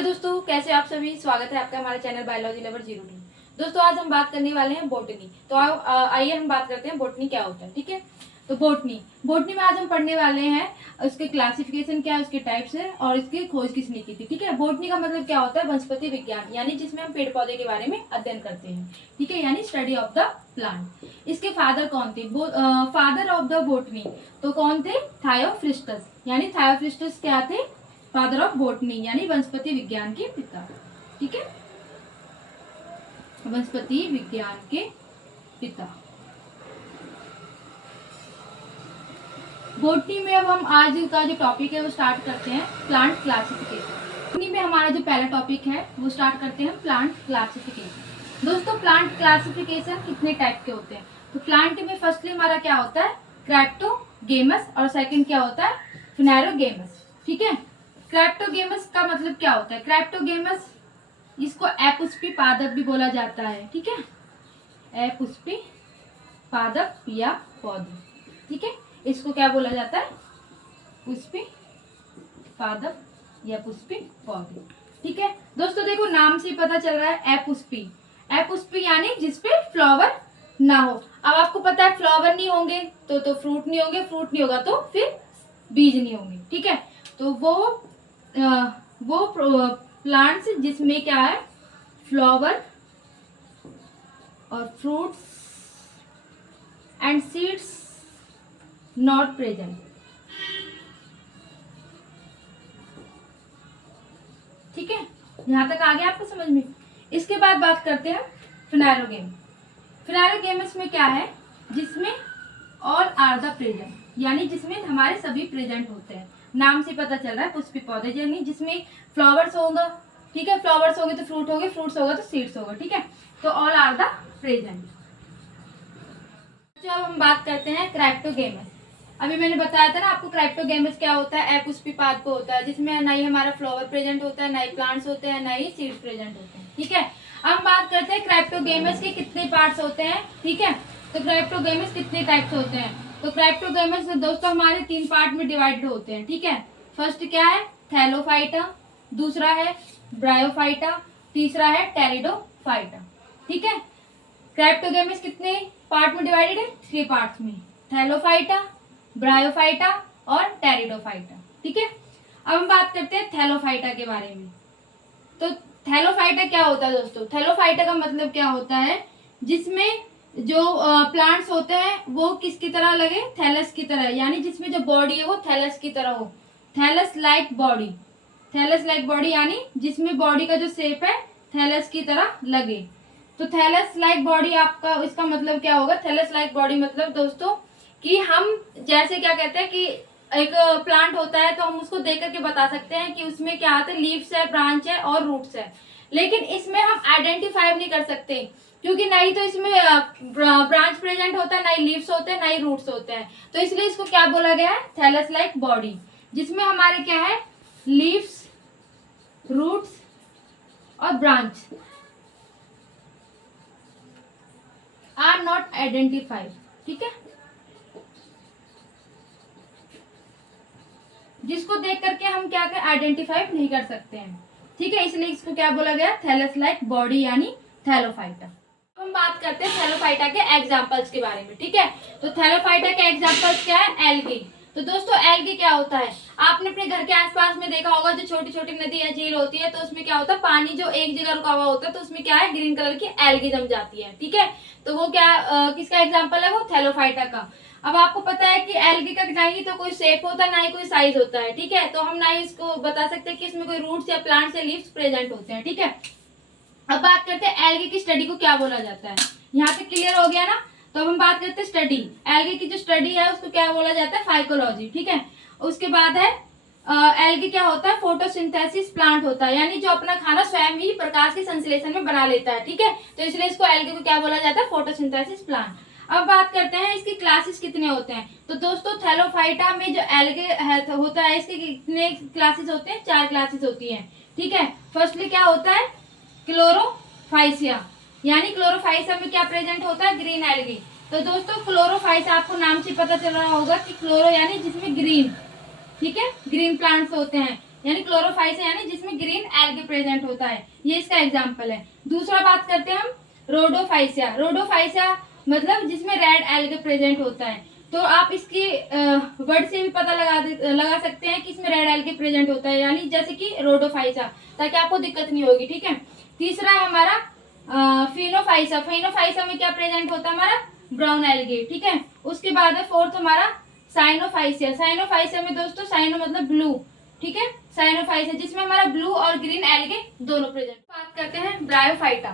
Hello दोस्तों, कैसे आप सभी। स्वागत है आपका हमारे चैनल बायोलॉजी लवर 02। दोस्तों आज हम बात करने वाले हैं बोटनी। तो आइए हम बात करते हैं बोटनी क्या होता है। ठीक है, तो बोटनी बोटनी में आज हम पढ़ने वाले हैं उसके क्लासिफिकेशन क्या है, उसके टाइप्स है और इसकी खोज किसने की थी। ठीक है, बोटनी का मतलब क्या होता है, वनस्पति विज्ञान, यानी जिसमें हम पेड़ पौधे के बारे में अध्ययन करते हैं। ठीक है, यानी स्टडी ऑफ द प्लांट। इसके फादर कौन थे, फादर ऑफ द बोटनी तो कौन थे, थायोफ्रिस्टस। यानी थायोफ्रिस्टस क्या थे, फादर ऑफ बोटनी यानी वनस्पति विज्ञान के पिता। ठीक है, वनस्पति विज्ञान के पिता। बोटनी में अब हम आज का जो टॉपिक है वो स्टार्ट करते हैं, प्लांट क्लासिफिकेशन। बोटनी में हमारा जो पहला टॉपिक है वो स्टार्ट करते हैं प्लांट क्लासिफिकेशन। दोस्तों प्लांट क्लासिफिकेशन कितने टाइप के होते हैं, तो प्लांट में फर्स्टली हमारा क्या होता है, क्राइप्टोगेमस, और सेकंड क्या होता है, फिनेरोगेमस। ठीक है, क्राइप्टोगेमस का मतलब क्या होता है, क्राइप्टोगेमस इसको अपुष्पी पादप भी बोला जाता है। ठीक है, अपुष्पी पादप या पौधे। ठीक है, इसको क्या बोला जाता है, पुष्पी पादप या पुष्पी पौधे। ठीक है दोस्तों, देखो नाम से पता चल रहा है अपुष्पी। अपुष्पी यानी जिसपे फ्लावर ना हो। अब आपको पता है फ्लावर नहीं होंगे तो फ्रूट नहीं होंगे, फ्रूट नहीं होगा तो फिर बीज नहीं होंगे। ठीक है, तो वो प्लांट्स जिसमें क्या है, फ्लावर और fruits and seeds not present. ठीक है, यहां तक आ गया आपको समझ में। इसके बाद बात करते हैं फिनेरोगेम। फिनेरोगेमस में क्या है, जिसमें ऑल आर द प्रेजेंट, यानी जिसमें हमारे सभी प्रेजेंट होते हैं। नाम से पता चल रहा है पुष्पी पौधे, यानी जिसमें फ्लावर्स होगा। ठीक है, फ्लावर्स होंगे तो फ्रूट होंगे, फ्रूट्स होगा तो सीड्स होगा। ठीक है, तो ऑल आर द प्रेजेंट। जो अब हम बात करते हैं क्राइप्टोगेमस। अभी मैंने बताया था ना आपको, क्राइप्टोगेमस क्या होता है, अपुष्पी पादप होता है जिसमें ना ही हमारा फ्लावर प्रेजेंट होता है, ना ही प्लांट्स होते हैं, ना ही सीड्स प्रेजेंट होते हैं। ठीक है, अब हम बात करते हैं क्राइप्टोगेमस के कितने पार्ट्स होते हैं। ठीक है, तो क्राइप्टोगेमस कितने टाइप्स होते हैं, तो क्राइप्टोगेमस दोस्तों हमारे 3 पार्ट में डिवाइडेड होते हैं। ठीक है, फर्स्ट क्या है, थैलोफाइटा, दूसरा है ब्रायोफाइटा, तीसरा है टेरिडोफाइटा। ठीक है, क्राइप्टोगेमस कितने पार्ट में डिवाइडेड है, 3 पार्ट्स में, थैलोफाइटा, ब्रायोफाइटा और टेरिडोफाइटा। ठीक है, अब हम बात करते हैं थैलोफाइटा के बारे में। तो थैलोफाइटा क्या होता है दोस्तों, थैलोफाइटा का मतलब क्या होता है, जिसमें जो प्लांट्स होते हैं वो किसकी तरह लगे, थैलस की तरह, यानी जिसमें जो बॉडी है वो थैलस की तरह हो, thallus like body. Thallus like body यानी जिसमें बॉडी का जो शेप है थैलस की तरह लगे। तो थैलस लाइक बॉडी आपका, इसका मतलब क्या होगा, थैलस लाइक बॉडी मतलब दोस्तों कि हम जैसे क्या कहते हैं कि एक प्लांट होता है तो हम उसको देख करके बता सकते हैं कि उसमें क्या आते हैं, लीव्स है, ब्रांच है और रूट्स है। लेकिन इसमें हम आइडेंटिफाई नहीं कर सकते, क्योंकि ना ही तो इसमें ब्रांच प्रेजेंट होता है, ना ही लीव्स होते हैं, ना ही रूट्स होते हैं। तो इसलिए इसको क्या बोला गया है, थैलस लाइक बॉडी, जिसमें हमारे क्या है, लीव्स, रूट्स और ब्रांच आर नॉट आइडेंटिफाइड। ठीक है, जिसको देख करके हम क्या कर आइडेंटिफाई नहीं कर सकते हैं। ठीक है, इसलिए इसको क्या बोला गया, थैलस लाइक बॉडी यानी थैलोफाइटा। हम बात करते हैं थैलोफाइटा के एग्जांपल्स के बारे में। ठीक है, तो थैलोफाइटा के एग्जांपल्स क्या है, एल्गी। तो दोस्तों एल्गी क्या होता है, आपने अपने घर के आसपास में देखा होगा, जो छोटी छोटी नदी या झील होती है तो उसमें क्या होता है, पानी जो एक जगह रुका हुआ होता है तो उसमें क्या है, ग्रीन कलर की एल्गी जम जाती है। ठीक है, तो वो क्या किसका एग्जाम्पल है, वो थैलोफाइटा का। अब आपको पता है कि एल्गी का ना ही तो कोई शेप होता है, ना ही कोई साइज होता है। ठीक है, तो हम ना ही इसको बता सकते कि इसमें कोई रूट्स या प्लांट्स या लीव्स प्रेजेंट होते हैं। ठीक है, अब बात करते हैं एल्गी की स्टडी को क्या बोला जाता है। यहाँ पे क्लियर हो गया ना, तो अब हम बात करते हैं स्टडी। एल्गी की जो स्टडी है उसको क्या बोला जाता है, फाइकोलॉजी। ठीक है, उसके बाद है एल्गी क्या होता है, फोटोसिंथेसिस प्लांट होता है, यानी जो अपना खाना स्वयं ही प्रकाश के संश्लेषण में बना लेता है। ठीक है, तो इसलिए इसको एल्गी को क्या बोला जाता है, फोटोसिंथेसिस प्लांट। अब बात करते हैं इसकी क्लासेस कितने होते हैं। तो दोस्तों थैलोफाइटा में जो एल्गे होता है इसके कितने क्लासेस होते हैं, 4 क्लासेस होती हैं। ठीक है, फर्स्टली क्या होता है, क्लोरोफाइसिया, यानी क्लोरोफाइसिया में क्या प्रेजेंट होता है, ग्रीन एल्गी। तो दोस्तों क्लोरोफाइसिया आपको नाम से पता चल रहा होगा कि क्लोरो यानी जिसमें ग्रीन, ठीक है, ग्रीन प्लांट्स होते हैं। यानी क्लोरोफाइसा यानी जिसमें ग्रीन एल्गे प्रेजेंट होता है, ये इसका एग्जाम्पल है। दूसरा बात करते हैं हम रोडोफाइसिया। रोडोफाइसिया मतलब जिसमें रेड एल्गे प्रेजेंट होता है। तो आप इसकी वर्ड से भी पता लगा सकते हैं कि इसमें रेड एल्गे प्रेजेंट होता है, यानी जैसे कि रोडोफाइसा, ताकि आपको दिक्कत नहीं होगी, ठीक है। तीसरा है हमारा फिनोफाइसा। फिनोफाइसा में क्या प्रेजेंट होता है हमारा ब्राउन एल्गे, ठीक है। उसके बाद है फोर्थ हमारा साइनोफाइसिया। साइनोफाइसिया में दोस्तों साइनो मतलब ब्लू, ठीक है, साइनोफाइसिया जिसमें हमारा ब्लू और ग्रीन एल्गे दोनों प्रेजेंट। बात करते हैं ब्रायोफाइटा।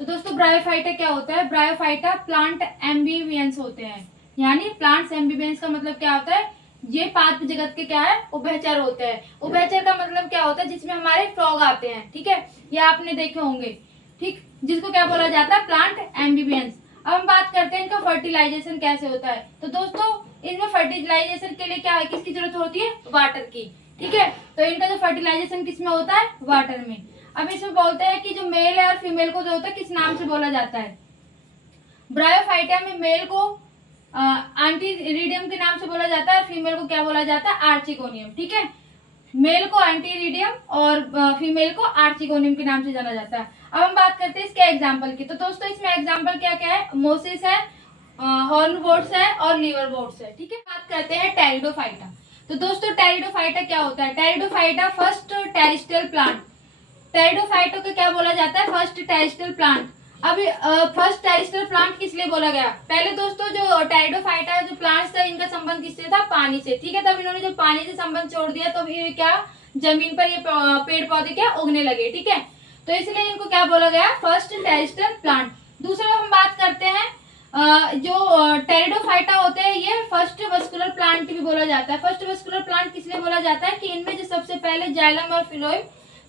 तो दोस्तों ब्रायोफाइटा क्या होता है? ब्रायोफाइटा प्लांट एम्बिवियंस होते हैं, यानी प्लांट्स एम्बिवियंस का मतलब क्या होता है? ये पादप जगत के क्या है? उभयचर होते हैं। उभयचर का मतलब क्या होता है? जिसमें हमारे फ्रॉग आते हैं, ठीक है, ये आपने देखे होंगे, ठीक, जिसको क्या बोला जाता है? प्लांट एम्बिवियंस। अब हम बात करते हैं इनका फर्टिलाइजेशन कैसे होता है। तो दोस्तों इनमें फर्टिलाइजेशन के लिए क्या है, किसकी जरूरत होती है? वाटर की, ठीक है। तो इनका जो फर्टिलाइजेशन किस में होता है? वाटर में। अब इसमें बोलते हैं कि जो मेल है और फीमेल को जो होता है किस नाम से बोला जाता है? ब्रायोफाइटा में मेल को एंटीरिडियम के नाम से बोला जाता है और फीमेल को क्या बोला जाता है? आर्चिगोनियम, ठीक है। मेल को एंटीरिडियम और फीमेल को आर्चिगोनियम के नाम से जाना जाता है। अब हम बात करते हैं इसके एग्जाम्पल की। तो दोस्तों इसमें एग्जाम्पल क्या क्या है? मोसिस है, हॉर्नवोर्ट्स है और लीवरवोर्ट्स है, ठीक है। बात करते हैं टेरिडोफाइटा। तो दोस्तों टेरिडोफाइटा क्या होता है? Pteridophyta first terrestrial plant. Pteridophyta को क्या बोला जाता है? First terrestrial plant. अभी फर्स्ट टेरिस्ट्रियल प्लांट किस लिए बोला गया? पहले दोस्तों जो टेरिडोफाइटा जो प्लांट्स था इनका संबंध किससे था? पानी से, ठीक है। तब इन्होंने जब पानी से संबंध छोड़ दिया तो ये क्या जमीन पर ये पेड़ पौधे क्या उगने लगे, ठीक है। तो इसलिए इनको क्या बोला गया? First terrestrial plant. दूसरा हम बात करते हैं जो टेरिडोफाइटा होते हैं ये फर्स्ट वस्कुलर प्लांट भी बोला जाता है। फर्स्ट वस्कुलर प्लांट किस लिए बोला जाता है? कि इनमें जो सबसे पहले जाइलम और फ्लोएम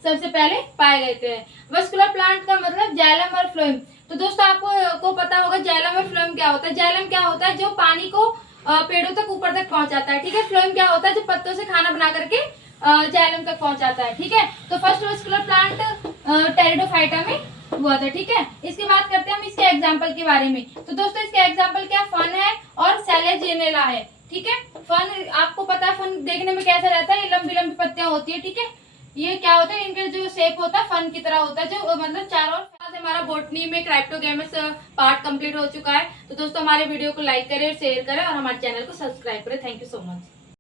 सबसे पहले पाए गए थे। वस्कुलर प्लांट का मतलब जाइलम और फ्लोएम। तो दोस्तों आपको पता होगा जाइलम और फ्लोएम क्या होता है? जाइलम क्या होता है? जो पानी को पेड़ों तक ऊपर तक पहुंचाता है, ठीक है। फ्लोएम क्या होता है? जो पत्तों से खाना बना करके जाइलम तक पहुंचाता है, ठीक है। तो फर्स्ट वस्कुलर प्लांट टेरिडोफाइटा में हुआ था, ठीक है। इसकी बात करते हैं हम इसके एग्जाम्पल के बारे में। तो दोस्तों इसके एग्जाम्पल क्या? फन है और सेलेजिनेला है, ठीक है। फन आपको पता है फन देखने में कैसा रहता है? ये लंबी लंबी पत्तियां होती है, ठीक है। ये क्या होता है? इनका जो शेप होता है फन की तरह होता है, जो मतलब चारों ओर। हमारा बॉटनी में क्राइप्टोगेमस पार्ट कंप्लीट हो चुका है। तो दोस्तों हमारे वीडियो को लाइक करें, शेयर करें और हमारे चैनल को सब्सक्राइब करें। Thank you so much.